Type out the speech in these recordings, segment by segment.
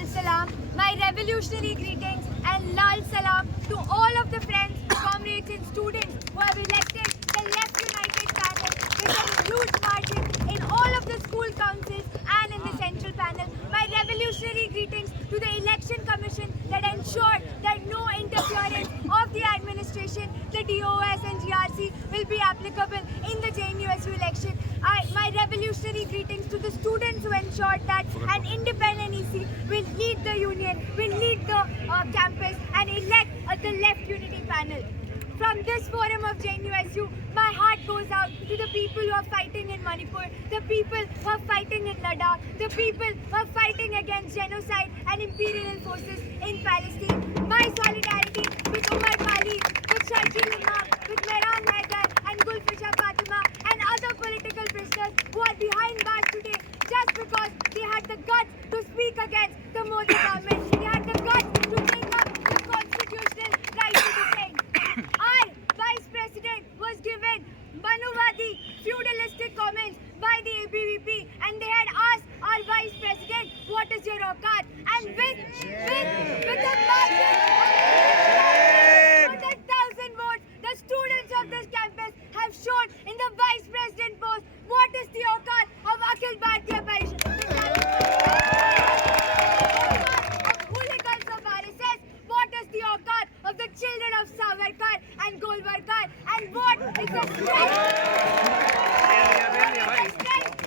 Lal Salam, my revolutionary greetings and Lal Salam to all of the friends, comrades and students who have elected the Left United panel with a huge margin in all of the school councils and in the central panel. My revolutionary greetings to the Election Commission that ensured that no interference of the administration, the DOS and GRC will be applicable in the JNUSU election. My revolutionary greetings to the students who ensured that an independent EC will lead the union, will lead the campus and elect the Left Unity panel. From this forum of JNUSU, my heart goes out to the people who are fighting in Manipur, the people who are fighting in Ladakh, the people who are fighting against genocide and imperial forces in Palestine. My solidarity with Umar Khalid, with Sharjeel Imam, with Mehran Haidar and Gulfisha Fatima and other political prisoners who are behind bars today just because they had the guts to speak against the Modi government. They had the guts to bring up the constitutional right to defend. I, Vice President, was given Manuvadi feudalistic comments by the ABVP and they had asked our Vice President, what is your auqat? And with the margin of 1,000 votes, the students of this campus have shown in the Vice President post what is the auqat of Akhil Bharatiya Parishad. Of hooligans of RSS, what is the auqat of the children of Savarkar and Golwalkar, and what is the strength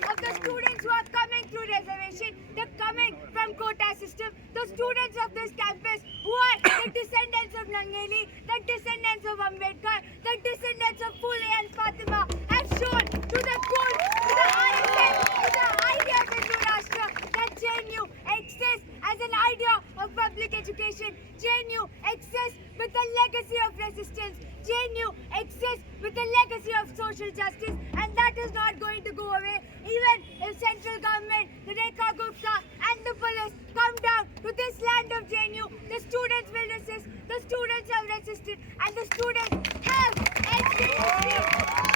of the students who are coming through reservation, they're coming from quota system, the students of this campus who are the descendants of Nangeli, the descendants of Ambedkar, the descendants of Phule and Fatima have shown to the court, to the RSS, to the idea of Hindu Rashtra that JNU exists as an idea of public education. JNU exists with a legacy of resistance. JNU exists with a legacy of social justice, and that is not going to go away even if central government, the Rekha Gupta and the police come down to this land of JNU. The students will resist. The students have resisted and the students have etched in history.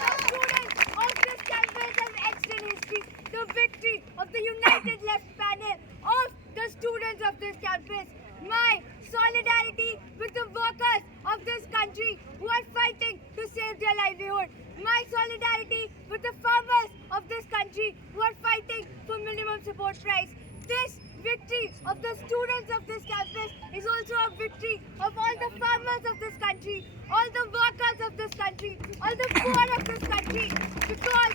The students of this campus have etched in history the victory of the United Left panel of the students of this campus. My solidarity with the workers of this country who are fighting to save their livelihood. My solidarity with the farmers of this country who are fighting for minimum support price. This victory of the students of this campus is also a victory of all the farmers of this country, all the workers of this country, all the poor of this country, because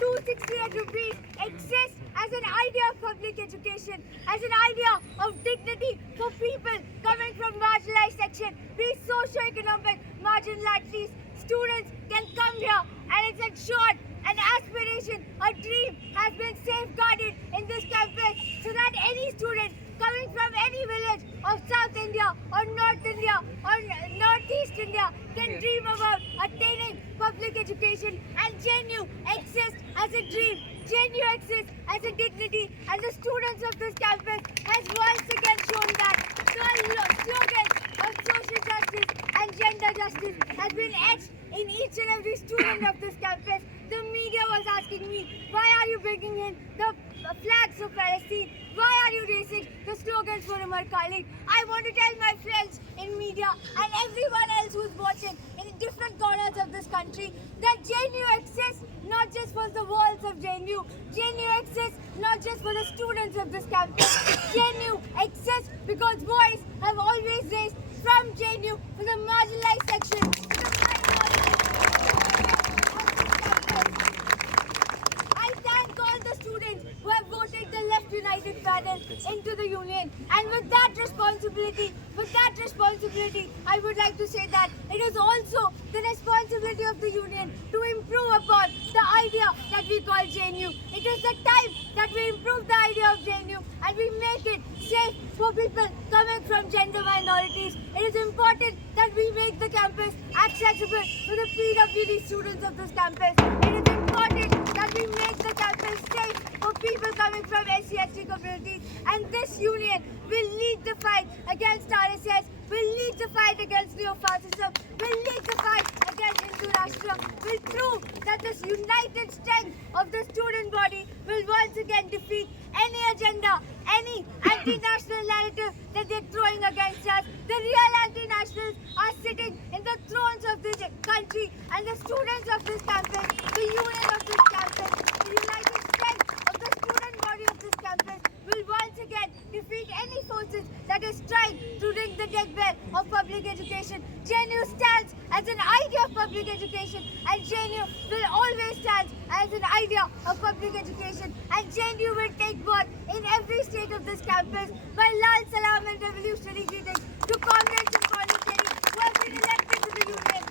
268 rupees exists as an idea of public education, as an idea of dignity for people coming from marginalized section, be socio-economic marginalities. Students can come here and it's ensured an aspiration, a dream has been safeguarded in this campus so that any student coming from any village of South India or North India or Northeast India can dream about attaining public education, and JNU exists as a dream. JNU exists as a dignity, and the students of this campus has once again shown that the slogan of social justice and gender justice has been etched in each and every student of this campus. The media was asking me, why are you bringing in the flags of Palestine? Why are you raising the slogans for Umar Khalid? I want to tell my friends in media and everyone else who's watching in different corners of this country that JNU exists not just for the walls of JNU. JNU exists not just for the students of this campus. JNU exists because boys have always raised from JNU for the marginalized section. Who have voted the Left United panel into the union, and with that responsibility, I would like to say that it is also the responsibility of the union to improve upon the idea that we call JNU. It is the time that we improve the idea of JNU and we make it safe for people coming from gender minorities. It is important that we make the campus accessible to the PWD students of this campus. It is important that we make the campus safe for people coming from SC/ST communities, and this union will lead the fight against RSS, will lead the fight against neo-fascism, will lead the fight against Hindu Rashtra, will prove that this united strength of the student body will once again defeat any agenda, any and anti-national narrative that they're throwing against us. The real anti-nationals are sitting in the thrones of this country, and the students of this campus, the union of this campus, the united strength of the student body of this campus will once again defeat any forces that is trying to ring the death bell of public education. JNU stands as an idea of public education, and JNU will always stand as an idea of public education, and JNU will take part in every state of this campus. My lal salam and revolutionary greetings to comrades and volunteers who have been elected to the union.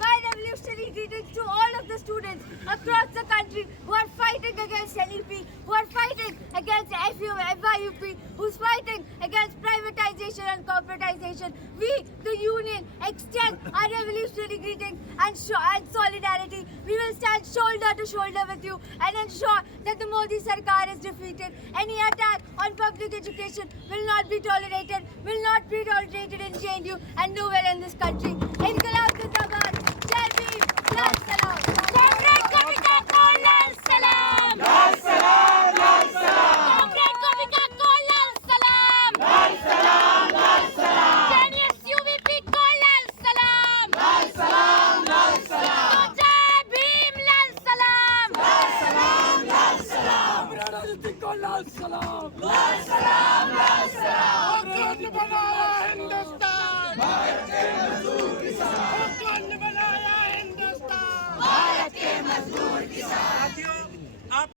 My revolutionary greetings to all of the students across the country who are fighting against NEP, who are fighting against FIUP, who's fighting against privatization and corporatization. We, the union, extend our revolutionary greetings and solidarity. We will stand shoulder to shoulder with you and ensure that the Modi Sarkar is defeated. Any attack on public education will not be tolerated, in JNU and nowhere in this country. Inqilab Zindabad, Jai Bhim, Lal Salam.